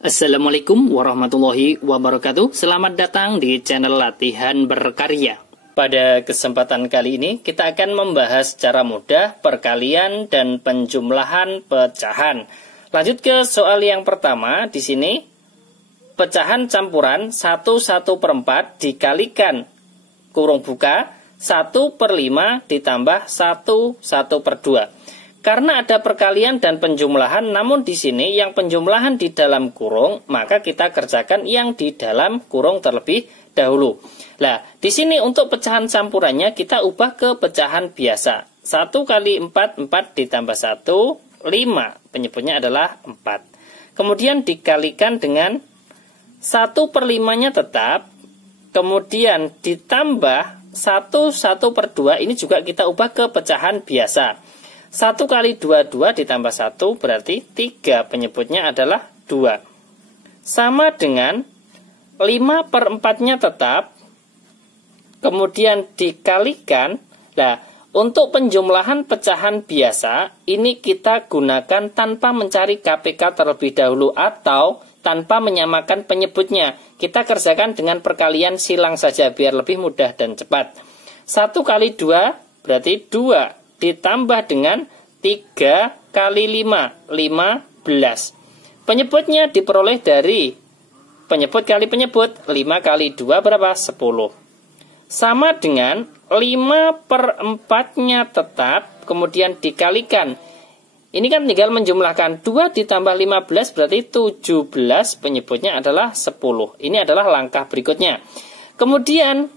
Assalamualaikum warahmatullahi wabarakatuh. Selamat datang di channel Latihan Berkarya. Pada kesempatan kali ini kita akan membahas cara mudah perkalian dan penjumlahan pecahan. Lanjut ke soal yang pertama. Di sini pecahan campuran 1/1/4 dikalikan kurung buka 1/5 ditambah 1/2. Karena ada perkalian dan penjumlahan, namun di sini yang penjumlahan di dalam kurung, maka kita kerjakan yang di dalam kurung terlebih dahulu. Nah, di sini untuk pecahan campurannya kita ubah ke pecahan biasa. 1 kali 4, 4 ditambah 1, 5. Penyebutnya adalah 4. Kemudian dikalikan dengan 1/5-nya tetap, kemudian ditambah 1/2, ini juga kita ubah ke pecahan biasa. 1 kali 2, 2 ditambah 1 berarti 3. Penyebutnya adalah 2. Sama dengan 5/4-nya tetap. Kemudian dikalikan. Nah, untuk penjumlahan pecahan biasa, ini kita gunakan tanpa mencari KPK terlebih dahulu atau tanpa menyamakan penyebutnya. Kita kerjakan dengan perkalian silang saja biar lebih mudah dan cepat. 1 kali 2 berarti 2. Ditambah dengan 3 kali 5, 15. Penyebutnya diperoleh dari penyebut kali penyebut. 5 kali 2 berapa? 10. Sama dengan 5/4-nya tetap, kemudian dikalikan. Ini kan tinggal menjumlahkan. 2 ditambah 15 berarti 17. Penyebutnya adalah 10. Ini adalah langkah berikutnya. Kemudian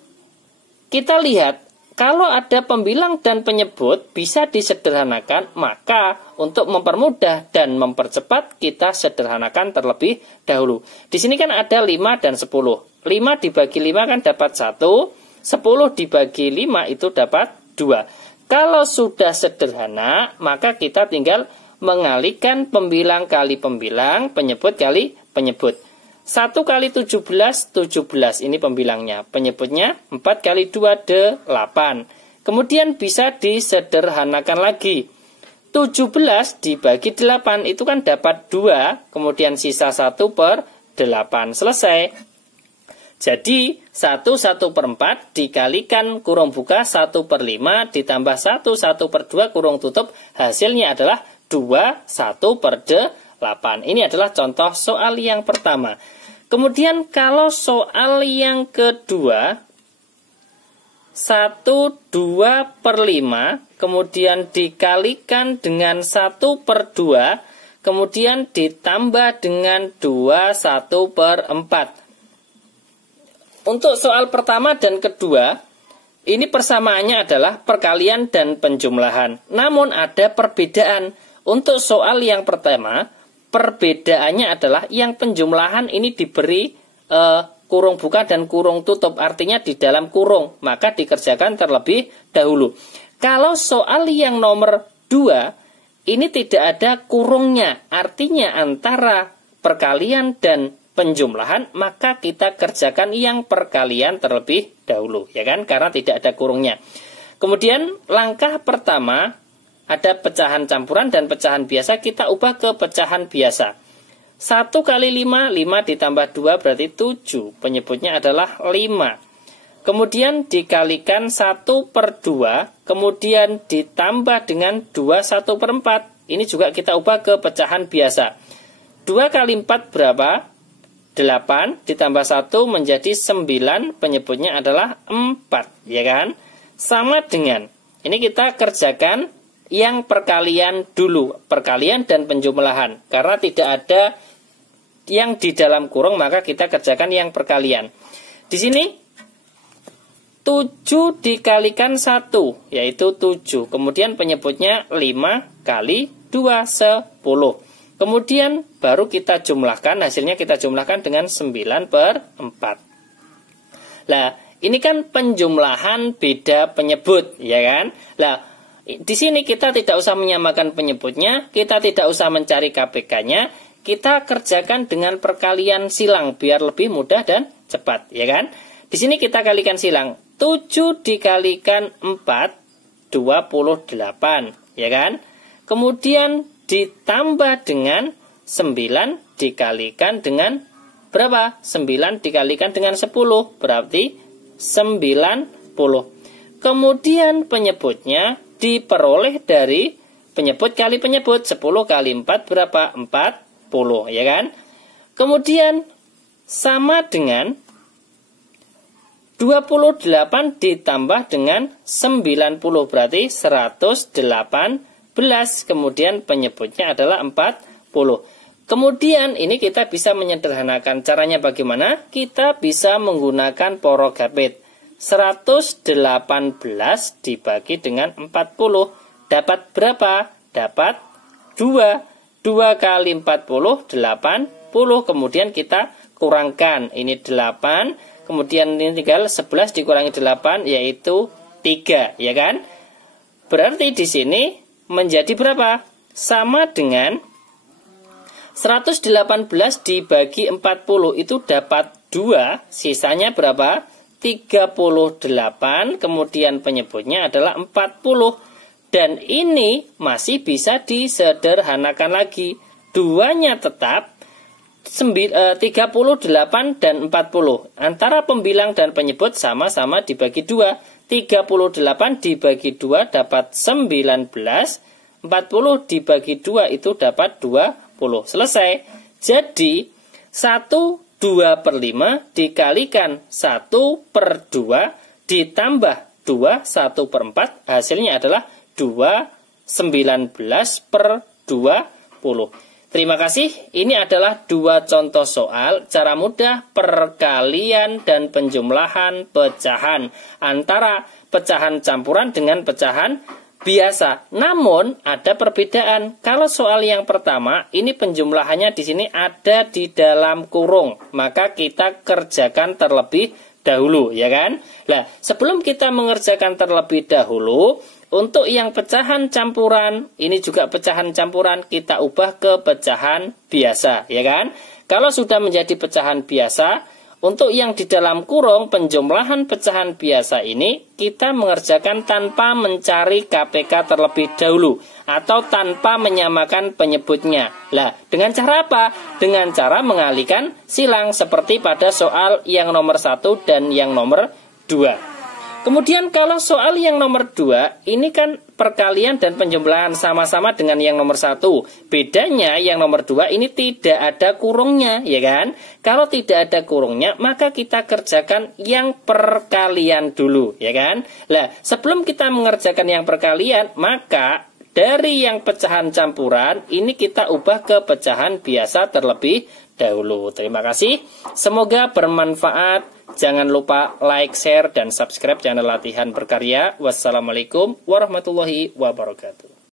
kita lihat, kalau ada pembilang dan penyebut bisa disederhanakan, maka untuk mempermudah dan mempercepat kita sederhanakan terlebih dahulu. Di sini kan ada 5 dan 10. 5 dibagi 5 kan dapat 1, 10 dibagi 5 itu dapat 2. Kalau sudah sederhana, maka kita tinggal mengalihkan pembilang kali pembilang, penyebut kali penyebut. 1 kali 17, 17. Ini pembilangnya. Penyebutnya 4 kali 2, 8. Kemudian bisa disederhanakan lagi. 17 dibagi 8 itu kan dapat 2. Kemudian sisa 1/8. Selesai. Jadi 1/1/4 dikalikan kurung buka 1/5 ditambah 1/2 kurung tutup. Hasilnya adalah 2/1/8. Ini adalah contoh soal yang pertama. Kemudian kalau soal yang kedua, 1/2/5, kemudian dikalikan dengan 1/2, kemudian ditambah dengan 2/1/4. Untuk soal pertama dan kedua, ini persamaannya adalah perkalian dan penjumlahan. Namun ada perbedaan. Untuk soal yang pertama, perbedaannya adalah yang penjumlahan ini diberi kurung buka dan kurung tutup. Artinya di dalam kurung, maka dikerjakan terlebih dahulu. Kalau soal yang nomor 2, ini tidak ada kurungnya. Artinya antara perkalian dan penjumlahan, maka kita kerjakan yang perkalian terlebih dahulu, ya kan? Karena tidak ada kurungnya. Kemudian langkah pertama, ada pecahan campuran dan pecahan biasa, kita ubah ke pecahan biasa. 1 kali 5, 5 ditambah 2 berarti 7. Penyebutnya adalah 5. Kemudian dikalikan 1/2, kemudian ditambah dengan 2/1/4. Ini juga kita ubah ke pecahan biasa. 2 kali 4 berapa? 8 ditambah 1 menjadi 9. Penyebutnya adalah 4, ya kan? Sama dengan, ini kita kerjakan yang perkalian dulu, perkalian dan penjumlahan. Karena tidak ada yang di dalam kurung, maka kita kerjakan yang perkalian. Di sini 7 dikalikan 1, yaitu 7. Kemudian penyebutnya 5 kali 2, 10. Kemudian baru kita jumlahkan, hasilnya kita jumlahkan dengan 9/4. Nah, ini kan penjumlahan beda penyebut, ya kan? Nah, di sini kita tidak usah menyamakan penyebutnya, kita tidak usah mencari KPK-nya, kita kerjakan dengan perkalian silang biar lebih mudah dan cepat, ya kan? Di sini kita kalikan silang. 7 dikalikan 4, 28, ya kan? Kemudian ditambah dengan 9 dikalikan dengan berapa? 9 dikalikan dengan 10, berarti 90. Kemudian penyebutnya diperoleh dari penyebut kali penyebut. 10 kali 4 berapa? 40, ya kan? Kemudian sama dengan 28 ditambah dengan 90, berarti 118. Kemudian penyebutnya adalah 40. Kemudian ini kita bisa menyederhanakan. Caranya bagaimana? Kita bisa menggunakan porogapit. 118 dibagi dengan 40. Dapat berapa? Dapat 2. 2 kali 40, 80. Kemudian kita kurangkan. Ini 8. Kemudian ini tinggal 11 dikurangi 8, yaitu 3. Ya kan? Berarti di sini menjadi berapa? Sama dengan 118 dibagi 40 itu dapat 2, sisanya berapa? 38, kemudian penyebutnya adalah 40. Dan ini masih bisa disederhanakan lagi. Duanya tetap 38 dan 40. Antara pembilang dan penyebut sama-sama dibagi 2. 38 dibagi 2 dapat 19. 40 dibagi 2 itu dapat 20. Selesai. Jadi 1/2/5 dikalikan 1/2 ditambah 2 1/4, hasilnya adalah 19/20. Terima kasih. Ini adalah 2 contoh soal cara mudah perkalian dan penjumlahan pecahan antara pecahan campuran dengan pecahan biasa. Namun ada perbedaan. Kalau soal yang pertama, ini penjumlahannya di sini ada di dalam kurung, maka kita kerjakan terlebih dahulu, ya kan? Nah, sebelum kita mengerjakan terlebih dahulu, untuk yang pecahan campuran, ini juga pecahan campuran, kita ubah ke pecahan biasa, ya kan? Kalau sudah menjadi pecahan biasa, untuk yang di dalam kurung penjumlahan pecahan biasa ini kita mengerjakan tanpa mencari KPK terlebih dahulu atau tanpa menyamakan penyebutnya. Lah, dengan cara apa? Dengan cara mengalihkan silang seperti pada soal yang nomor 1 dan yang nomor 2. Kemudian kalau soal yang nomor 2, ini kan perkalian dan penjumlahan sama-sama dengan yang nomor 1. Bedanya yang nomor 2 ini tidak ada kurungnya, ya kan? Kalau tidak ada kurungnya, maka kita kerjakan yang perkalian dulu, ya kan? Nah, sebelum kita mengerjakan yang perkalian, maka dari yang pecahan campuran, ini kita ubah ke pecahan biasa terlebih dahulu. Terima kasih. Semoga bermanfaat. Jangan lupa like, share, dan subscribe channel Latihan Berkarya. Wassalamualaikum warahmatullahi wabarakatuh.